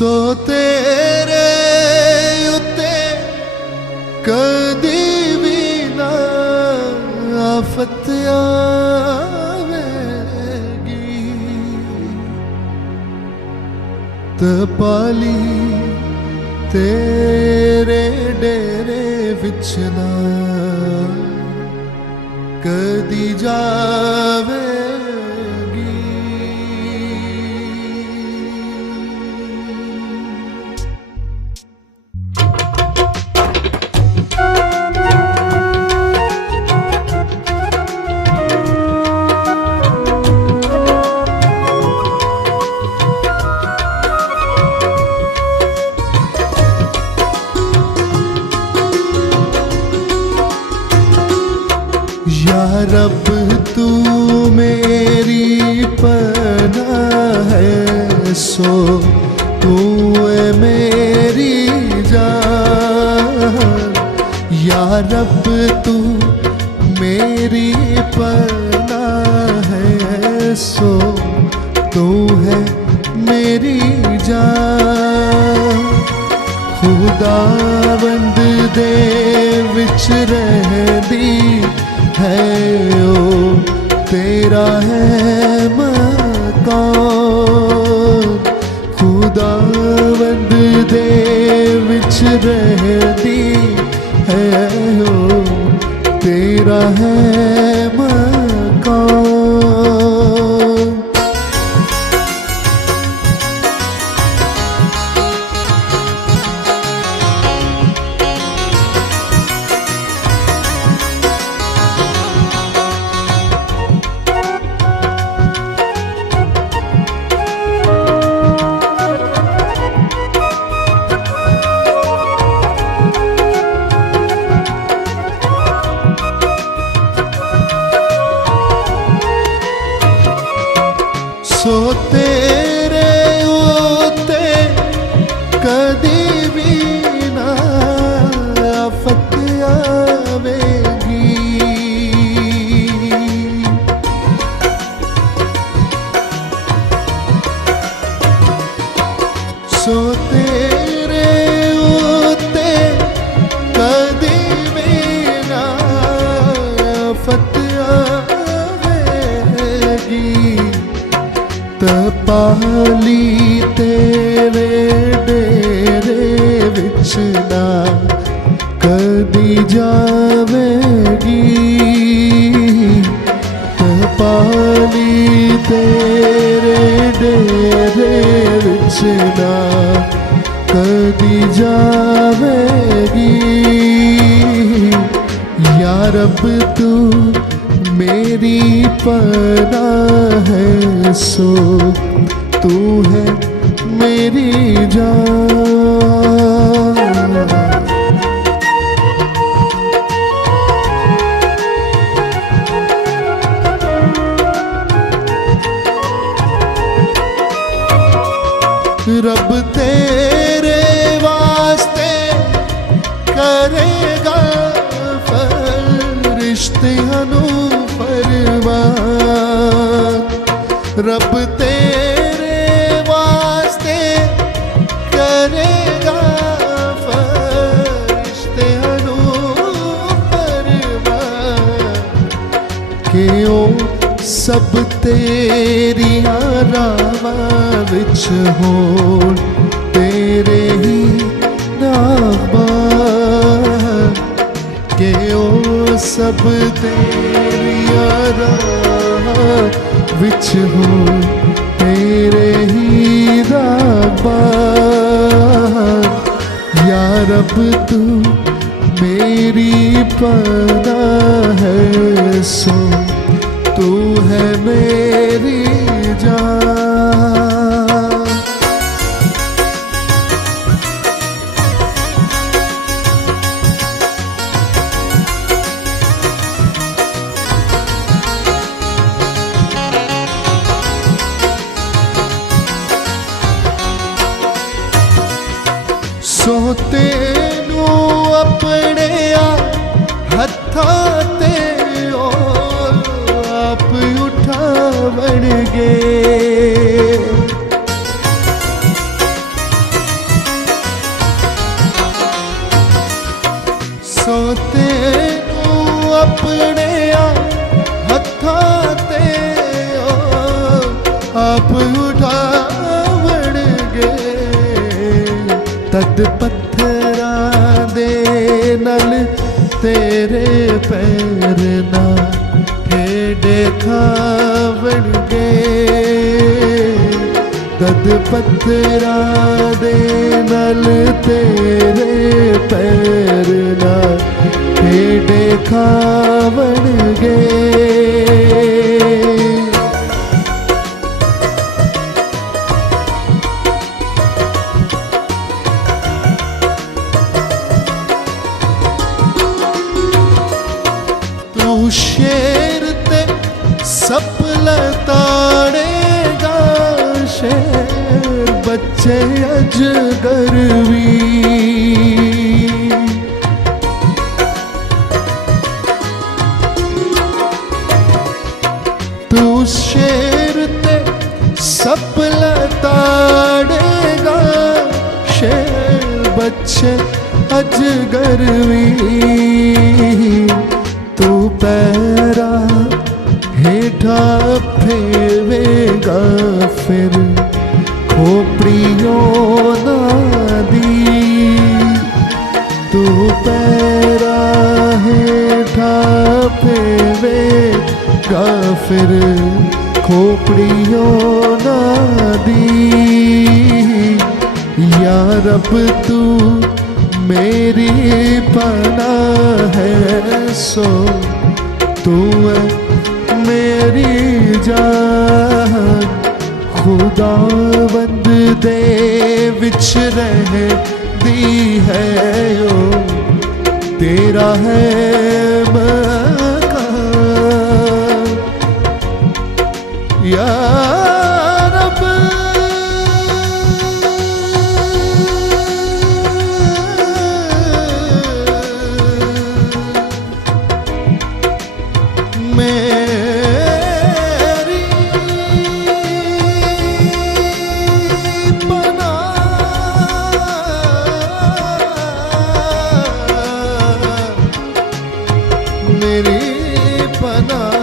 सो तेरे उत्ते कदी भी ना आफत आवेगी, तपाली तेरे डेरे विच ना कदी जावेगी। या रब तू मेरी पनाह है, सो तू है मेरी जान। या रब तू मेरी पनाह है, सो तू है मेरी जान। खुदावंद दे विच रहदी है ओ तेरा है मकान। खुदावंद दे विच रहदी है ओ तेरा है मकान। सो तेरे उत्ते कदी भी ना आफत आवेगी। सो तेरे उत्ते कदी भी ना आफत आवेगी। तपाली तेरे डेरे विच ना कदी जावेगी। तपाली तेरे डेरे विच ना कदी जावेगी। या रब तू मेरी पनाह है, सो तू है मेरी जान। रब तेरे वास्ते करेगा फरिश्तियां नू फरमान। रब तेरे वास्ते करेगा फरिश्तियां नू फरमान। कि ओ सब तेरियां रावां विच होण तेरे ही नाबान। कि ओ सब तेरियां रावां विच होण तेरे ही नाबान। या रब तू मेरी पनाह है, सो तू है मेरी जान। सो तेनू अपने हत्थां ते आप उठावणगे। कद पत्थरां दे नल तेरे पैर ना हेडे खावणगे कद पत्थरां दे नल तेरे पैर ना हेडे खावणगे शेर ते सपल ताड़ेगा शेर बच्चे अजगर भी तू शेर ते सपल ताड़ेगा शेर बच्चे अजगर भी तू पैरा हेठा फेवेगा फिर खोपड़ियों ना दी तू पैरा हेठा फेवेगा फिर खोपड़ियों ना दी या रब तू मेरी पनाह है सो तू है मेरी जान खुदावंद दे विच रह दी है ओ तेरा है मकान या मेरी पनाह